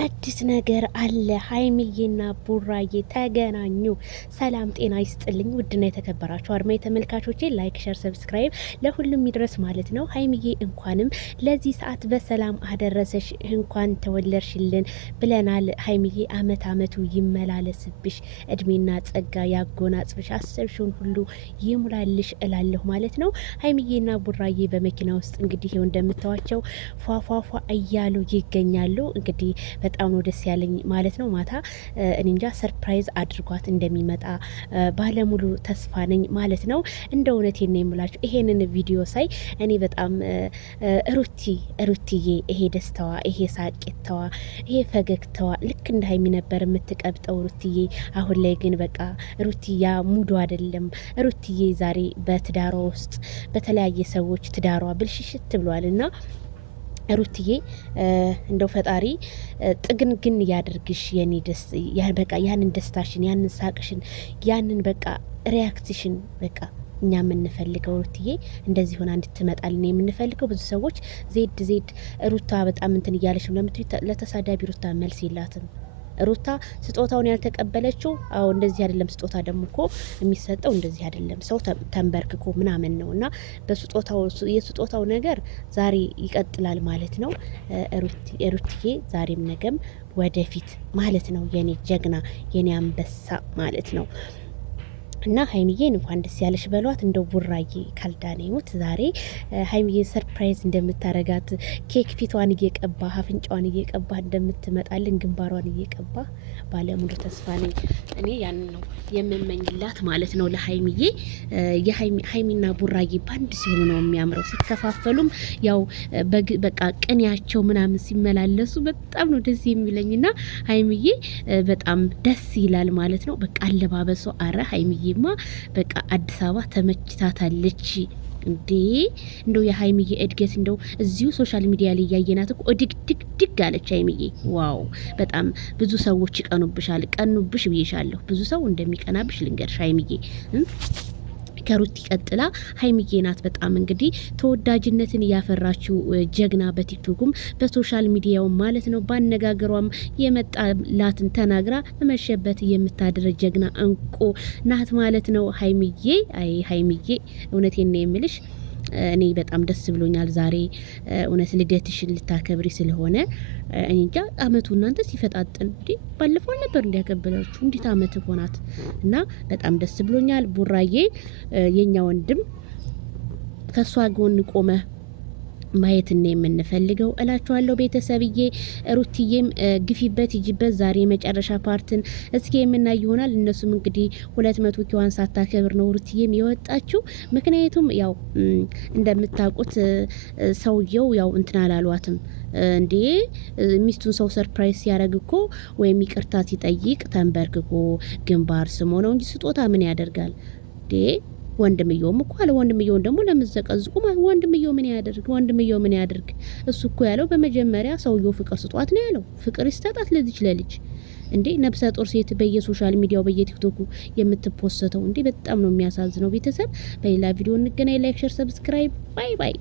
አዲስ ነገር አለ። ሀይሚዬና ቡራዬ ተገናኙ። ሰላም ጤና ይስጥልኝ። ውድና የተከበራችሁ አድማጭ ተመልካቾቼ ላይክ፣ ሸር፣ ሰብስክራይብ ለሁሉም ይድረስ ማለት ነው። ሀይሚዬ እንኳንም ለዚህ ሰዓት በሰላም አደረሰሽ፣ እንኳን ተወለድሽልን ብለናል። ሀይሚዬ አመት አመቱ ይመላለስብሽ፣ እድሜና ጸጋ ያጎናጽፍሽ፣ አሰብሽውን ሁሉ ይሙላልሽ እላለሁ ማለት ነው። ሀይሚዬና ቡራዬ በመኪና ውስጥ እንግዲህ ይኸው እንደምታዋቸው ፏፏፏ እያሉ ይገኛሉ። እንግዲህ በጣም ነው ደስ ያለኝ ማለት ነው። ማታ እኔ እንጃ ሰርፕራይዝ አድርጓት እንደሚመጣ ባለሙሉ ተስፋ ነኝ ማለት ነው። እንደ እውነቴን ነው የምላችሁ ይሄንን ቪዲዮ ሳይ እኔ በጣም ሩትዬ ይሄ ደስታዋ፣ ይሄ ሳቂታዋ፣ ይሄ ፈገግታዋ ልክ እንደ ሀይሚ ነበር የምትቀብጠው ሩትዬ። አሁን ላይ ግን በቃ ሩትያ ሙሉ አይደለም። ሩትዬ ዛሬ በትዳሯ ውስጥ በተለያየ ሰዎች ትዳሯ ብልሽሽት ብሏል እና ሩትዬ እንደው ፈጣሪ ጥግንግን ያድርግሽ የኔ ደስ በቃ ያንን ደስታሽን፣ ያንን ሳቅሽን፣ ያንን በቃ ሪያክትሽን በቃ እኛ የምንፈልገው ሩትዬ እንደዚህ ሆና እንድትመጣልን የምንፈልገው። ብዙ ሰዎች ዜድ ሩታ በጣም እንትን እያለሽ ነው ለተሳዳቢ ሩታ መልስ የላትም። ሩታ ስጦታውን ያልተቀበለችው አዎ እንደዚህ አይደለም። ስጦታ ደግሞ እኮ የሚሰጠው እንደዚህ አይደለም። ሰው ተንበርክኮ ምናምን ነው እና የስጦታው ነገር ዛሬ ይቀጥላል ማለት ነው። ሩትዬ ዛሬም ነገም ወደፊት ማለት ነው። የኔ ጀግና የኔ አንበሳ ማለት ነው። እና ሀይሚዬን እንኳን ደስ ያለሽ በሏት። እንደው ቡራዬ ካልዳኔ ሙት ዛሬ ሀይሚዬን ሰርፕራይዝ እንደምታረጋት ኬክ ፊቷን እየቀባ አፍንጫዋን እየቀባ እንደምትመጣልን ግንባሯን እየቀባ ባለሙሉ ተስፋ ነኝ። እኔ ያን ነው የምመኝላት ማለት ነው ለሀይሚዬ። ሀይሚና ቡራዬ ባንድ ሲሆኑ ነው የሚያምረው። ሲከፋፈሉም ያው በቃ ቅኔያቸው ምናምን ሲመላለሱ በጣም ነው ደስ የሚለኝና ሀይሚዬ በጣም ደስ ይላል ማለት ነው። በቃ አለባበሷ አረ ሀይሚዬ ማ በቃ አዲስ አበባ ተመችታታለች እንዴ! እንደው የሀይሚዬ እድገት እንደው እዚሁ ሶሻል ሚዲያ ላይ ያየናት እኮ ድግ አለች ሀይሚዬ። ዋው! በጣም ብዙ ሰዎች ይቀኑብሻል። ቀኑብሽ ብዬሻለሁ። ብዙ ሰው እንደሚቀናብሽ ልንገርሽ ሀይሚዬ። ከሩት ቀጥላ ሀይሚዬ ናት። በጣም እንግዲህ ተወዳጅነትን ያፈራችው ጀግና በቲክቶኩም በሶሻል ሚዲያው ማለት ነው። ባነጋገሯም የመጣላትን ተናግራ መሸበት የምታድር ጀግና እንቁ ናት ማለት ነው ሀይሚዬ። አይ ሀይሚዬ እውነቴን ነው የምልሽ እኔ በጣም ደስ ብሎኛል ዛሬ እውነት ልደትሽን ልታከብሪ ስለሆነ። እኔ እንጃ አመቱ እናንተ ሲፈጣጥን እንዴ! ባለፈው ነበር እንዲያከብራችሁ እንዴት አመት ሆናት እና በጣም ደስ ብሎኛል። ቡራዬ የኛ ወንድም ከሷ ጎን ቆመ ማየት ነው የምንፈልገው እላችኋለሁ ቤተሰብዬ። ሩትዬም ግፊበት ይጅበት ዛሬ መጨረሻ ፓርትን እስኪ የምናይ ይሆናል። እነሱም እንግዲህ 200 ኪዋን ሳታከብር ነው ሩትዬም የወጣችው። ምክንያቱም ያው እንደምታውቁት ሰውየው ያው እንትን አላሏትም እንዴ ሚስቱን ሰው ሰርፕራይዝ ሲያደርግ እኮ ወይም ይቅርታ ሲጠይቅ ተንበርክኮ ግንባር ስሞ ነው እንጂ ስጦታ ምን ያደርጋል እንዴ? ወንድምየውም እኮ አለ። ወንድምየውን ደግሞ ለምዘቀዝቁ ወንድምየው ምን ያደርግ? እሱ እኮ ያለው በመጀመሪያ ሰውየው ፍቅር ስጧት ነው ያለው። ፍቅር ይስጣት ለልጅ እንዴ! ነብሰ ጦር ሴት በየሶሻል ሚዲያው በየቲክቶኩ የምትፖስተው እንዴ! በጣም ነው የሚያሳዝነው። ቤተሰብ በሌላ ቪዲዮ እንገናኝ። ላይክ፣ ሼር፣ ሰብስክራይብ። ባይ ባይ።